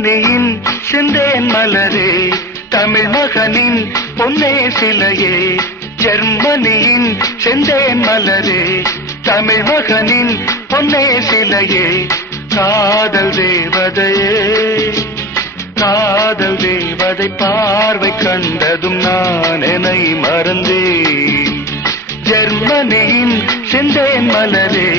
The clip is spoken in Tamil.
ஜெர்மனியின் செந்தேன் மலரே, தமிழ் மகனின் பொன்னே சிலையே. ஜெர்மனியின் செந்தேன் மலரே, தமிழ் மகனின் பொன்னே சிலையே. காதல் தேவதையே, காதல் தேவதை பார்வை கண்டதும் நான் என்னை மறந்தேன். ஜெர்மனியின் செந்தேன் மலரே.